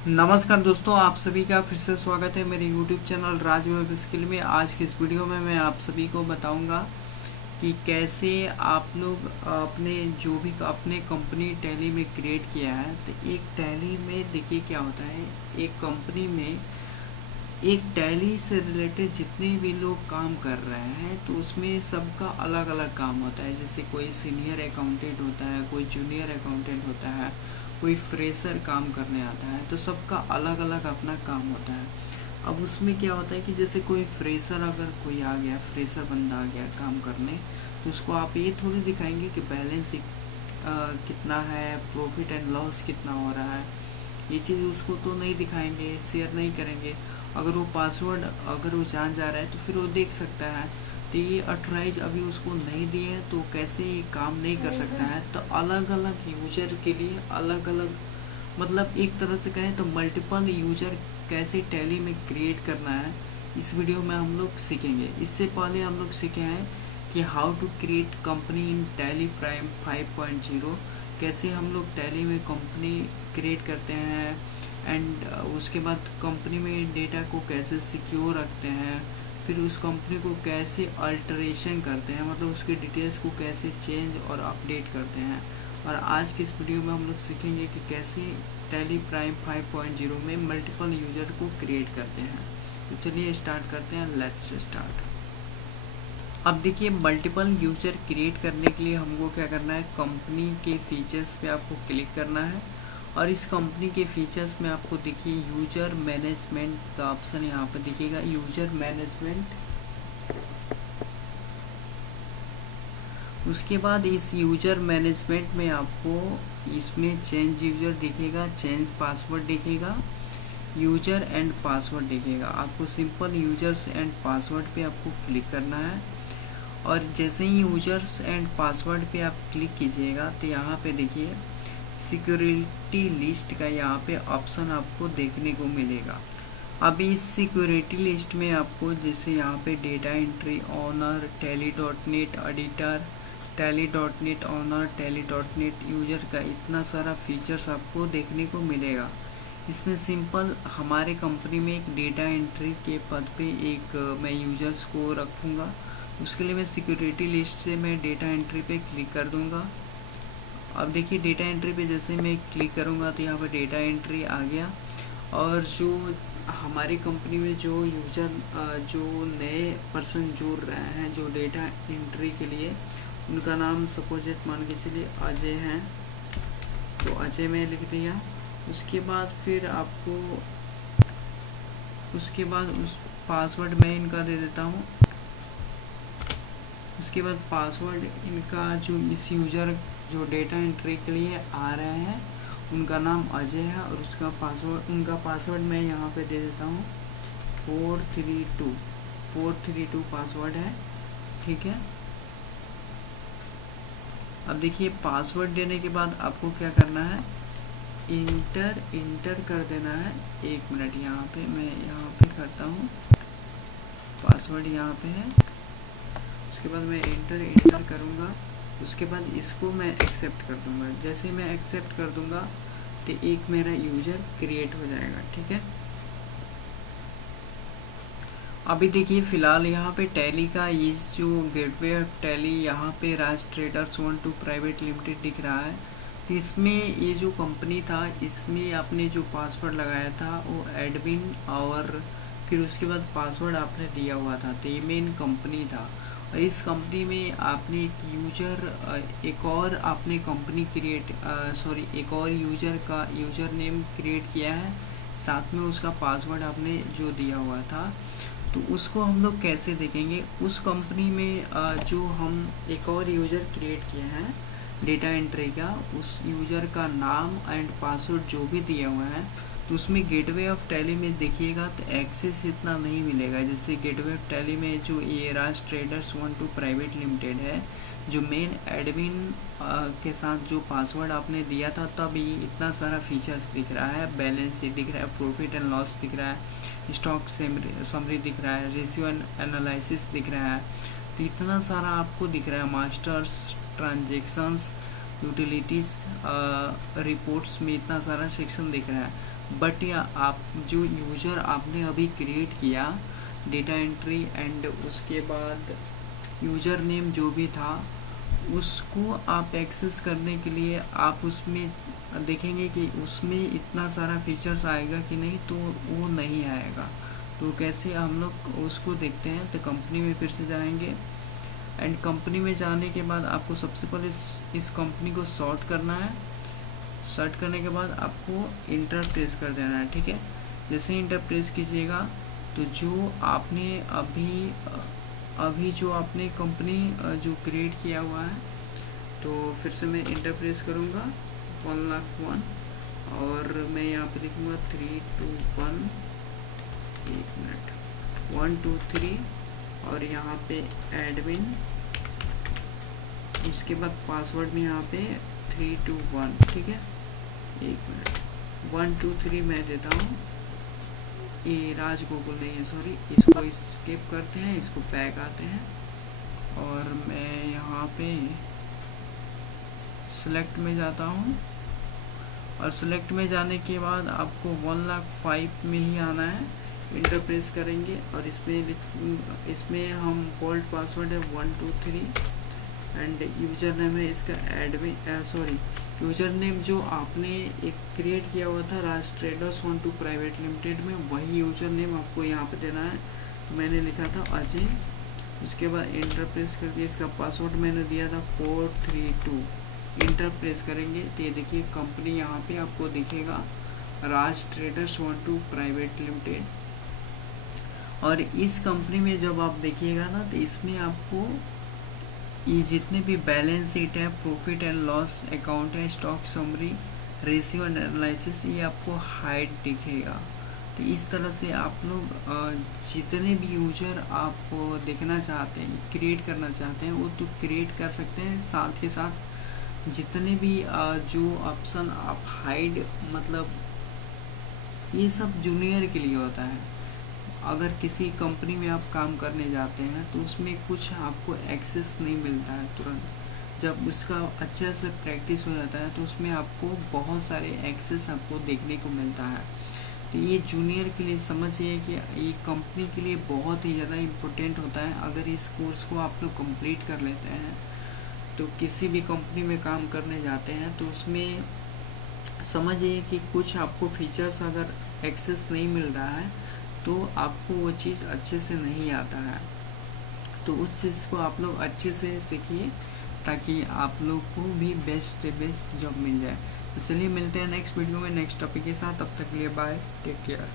नमस्कार दोस्तों, आप सभी का फिर से स्वागत है मेरे YouTube चैनल राज वेब स्किल में। आज की इस वीडियो में मैं आप सभी को बताऊंगा कि कैसे आप लोग अपने जो भी अपने कंपनी टैली में क्रिएट किया है। तो एक टैली में देखिए क्या होता है, एक कंपनी में एक टैली से रिलेटेड जितने भी लोग काम कर रहे हैं तो उसमें सबका अलग अलग काम होता है। जैसे कोई सीनियर अकाउंटेंट होता है, कोई जूनियर अकाउंटेंट होता है, कोई फ्रेशर काम करने आता है, तो सबका अलग अलग अपना काम होता है। अब उसमें क्या होता है कि जैसे कोई फ्रेशर अगर कोई आ गया, फ्रेशर बंदा आ गया काम करने, तो उसको आप ये थोड़ी दिखाएंगे कि बैलेंस कितना है, प्रॉफिट एंड लॉस कितना हो रहा है। ये चीज़ उसको तो नहीं दिखाएंगे, शेयर नहीं करेंगे। अगर वो पासवर्ड अगर वो जान जा रहा है तो फिर वो देख सकता है। तो ये ऑथराइज अभी उसको नहीं दिए हैं तो कैसे ये काम नहीं कर सकता है। तो अलग अलग यूजर के लिए अलग अलग, मतलब एक तरह से कहें तो मल्टीपल यूजर कैसे टैली में क्रिएट करना है, इस वीडियो में हम लोग सीखेंगे। इससे पहले हम लोग सीखे हैं कि how to create company in Tally Prime 5.0, कैसे हम लोग टैली में कंपनी क्रिएट करते हैं एंड उसके बाद कंपनी में डेटा को कैसे सिक्योर रखते हैं, फिर उस कंपनी को कैसे अल्टरेशन करते हैं, मतलब उसके डिटेल्स को कैसे चेंज और अपडेट करते हैं। और आज की इस वीडियो में हम लोग सीखेंगे कि कैसे टैली प्राइम 5.0 में मल्टीपल यूजर को क्रिएट करते हैं। तो चलिए स्टार्ट करते हैं, लेट्स स्टार्ट। अब देखिए, मल्टीपल यूजर क्रिएट करने के लिए हमको क्या करना है, कंपनी के फीचर्स पे आपको क्लिक करना है। और इस कंपनी के फीचर्स में आपको देखिए यूजर मैनेजमेंट का ऑप्शन यहाँ पर दिखेगा, यूजर मैनेजमेंट। उसके बाद इस यूजर मैनेजमेंट में आपको इसमें चेंज यूजर दिखेगा, चेंज पासवर्ड दिखेगा, यूजर एंड पासवर्ड दिखेगा। आपको सिंपल यूजर्स एंड पासवर्ड पे आपको क्लिक करना है। और जैसे ही यूजर्स एंड पासवर्ड पे आप क्लिक कीजिएगा तो यहाँ पे देखिए सिक्योरिटी लिस्ट का यहाँ पे ऑप्शन आपको देखने को मिलेगा। अब इस सिक्योरिटी लिस्ट में आपको जैसे यहाँ पे data entry owner, Tally NET editor, Tally NET owner, Tally NET user का इतना सारा फीचर्स आपको देखने को मिलेगा। इसमें सिंपल हमारे कंपनी में एक डेटा एंट्री के पद पे एक मैं यूजर्स को रखूँगा। उसके लिए मैं सिक्योरिटी लिस्ट से मैं डेटा एंट्री पे क्लिक कर दूंगा। अब देखिए डेटा एंट्री पे जैसे मैं क्लिक करूंगा तो यहाँ पर डेटा एंट्री आ गया। और जो हमारी कंपनी में जो यूजर जो नए पर्सन जुड़ रहे हैं जो डेटा एंट्री के लिए, उनका नाम सपोजिट मान के चलिए अजय हैं, तो अजय में लिख दिया। उसके बाद फिर आपको उसके बाद उस पासवर्ड मैं इनका दे देता हूँ। उसके बाद पासवर्ड इनका जो इस यूज़र जो डेटा एंट्री के लिए आ रहे हैं उनका नाम अजय है, और उसका पासवर्ड उनका पासवर्ड मैं यहाँ पे दे देता हूँ 432 पासवर्ड है, ठीक है। अब देखिए पासवर्ड देने के बाद आपको क्या करना है, इंटर कर देना है। 1 मिनट, यहाँ पे मैं यहाँ पे करता हूँ, पासवर्ड यहाँ पे है। उसके बाद मैं इंटर करूँगा। उसके बाद इसको मैं एक्सेप्ट कर दूँगा। जैसे मैं एक्सेप्ट कर दूँगा तो एक मेरा यूज़र क्रिएट हो जाएगा, ठीक है। अभी देखिए फ़िलहाल यहाँ पे टैली का ये जो गेटवे ऑफ टैली यहाँ पे राज ट्रेडर्स 1-2 प्राइवेट लिमिटेड दिख रहा है। तो इसमें ये जो कंपनी था इसमें आपने जो पासवर्ड लगाया था वो एडमिन, और फिर उसके बाद पासवर्ड आपने दिया हुआ था, तो ये मेन कंपनी था। और इस कंपनी में आपने एक यूजर एक और आपने कंपनी एक और यूजर का यूजर नेम क्रिएट किया है, साथ में उसका पासवर्ड आपने जो दिया हुआ था। तो उसको हम लोग कैसे देखेंगे, उस कंपनी में जो हम एक और यूजर क्रिएट किए हैं डेटा एंट्री का, उस यूजर का नाम एंड पासवर्ड जो भी दिया हुआ है, तो उसमें गेटवे ऑफ टैली में देखिएगा तो एक्सेस इतना नहीं मिलेगा। जैसे गेटवे ऑफ टैली में जो ये राज ट्रेडर्स 1-2 प्राइवेट लिमिटेड है, जो मेन एडमिन के साथ जो पासवर्ड आपने दिया था तब ये इतना सारा फीचर्स दिख रहा है, बैलेंस शीट दिख रहा है, प्रॉफिट एंड लॉस दिख रहा है, स्टॉक समरी दिख रहा है, रेशियो एनालिसिस दिख रहा है। तो इतना सारा आपको दिख रहा है, मास्टर्स, ट्रांजेक्शन्स, यूटिलिटीज़, रिपोर्ट्स में इतना सारा सेक्शन दिख रहा है। बट या आप जो यूज़र आपने अभी क्रिएट किया डेटा एंट्री एंड उसके बाद यूज़र नेम जो भी था, उसको आप एक्सेस करने के लिए आप उसमें देखेंगे कि उसमें इतना सारा फीचर्स आएगा कि नहीं, तो वो नहीं आएगा। तो कैसे हम लोग उसको देखते हैं। तो कंपनी में फिर से जाएंगे एंड कंपनी में जाने के बाद आपको सबसे पहले इस कंपनी को सॉर्ट करना है। सर्च करने के बाद आपको इंटर प्रेस कर देना है, ठीक है। जैसे इंटर प्रेस कीजिएगा तो जो आपने अभी जो आपने कंपनी जो क्रिएट किया हुआ है, तो फिर से मैं इंटर प्रेस करूँगा 1,01,000 और मैं यहाँ पे लिखूँगा 321, एक मिनट, 123 और यहाँ पे एडमिन, उसके बाद पासवर्ड में यहाँ पे 321, ठीक है। एक मिनट, 123 मैं देता हूँ। ये राज गोकुल नहीं है, सॉरी, इसको स्किप करते हैं, इसको बैक आते हैं और मैं यहाँ पे सेलेक्ट में जाता हूँ और सेलेक्ट में जाने के बाद आपको 1,05,000 में ही आना है। इंटर प्रेस करेंगे और इसमें हम बोल्ड पासवर्ड है 123 एंड यूज़र नेम है इसका एडमिन, सॉरी, यूज़र नेम जो आपने एक क्रिएट किया हुआ था राज ट्रेडर्स 12 प्राइवेट लिमिटेड में, वही यूज़र नेम आपको यहाँ पे देना है। मैंने लिखा था अजय, उसके बाद इंटर प्रेस कर दिया। इसका पासवर्ड मैंने दिया था 432। इंटर प्रेस करेंगे तो ये देखिए कंपनी यहाँ पे आपको दिखेगा राज ट्रेडर्स 12 प्राइवेट लिमिटेड। और इस कंपनी में जब आप देखिएगा ना, तो इसमें आपको ये जितने भी बैलेंस शीट है, प्रॉफिट एंड लॉस अकाउंट है, stock summary, ratio and analysis, ये आपको हाइड दिखेगा। तो इस तरह से आप लोग जितने भी यूजर आप देखना चाहते हैं, क्रिएट करना चाहते हैं, वो तो क्रिएट कर सकते हैं। साथ के साथ जितने भी जो ऑप्शन आप हाइड, मतलब ये सब जूनियर के लिए होता है। अगर किसी कंपनी में आप काम करने जाते हैं तो उसमें कुछ आपको एक्सेस नहीं मिलता है तुरंत। जब उसका अच्छे से प्रैक्टिस हो जाता है तो उसमें आपको बहुत सारे एक्सेस आपको देखने को मिलता है। तो ये जूनियर के लिए समझिए कि ये कंपनी के लिए बहुत ही ज़्यादा इम्पोर्टेंट होता है। अगर इस कोर्स को आप लोग कंप्लीट कर लेते हैं तो किसी भी कंपनी में काम करने जाते हैं तो उसमें समझिए कि कुछ आपको फीचर्स अगर एक्सेस नहीं मिल रहा है तो आपको वो चीज़ अच्छे से नहीं आता है। तो उस चीज़ को आप लोग अच्छे से सीखिए ताकि आप लोग को भी बेस्ट से बेस्ट जॉब मिल जाए। तो चलिए मिलते हैं नेक्स्ट वीडियो में नेक्स्ट टॉपिक के साथ। तब तक के लिए बाय, टेक केयर।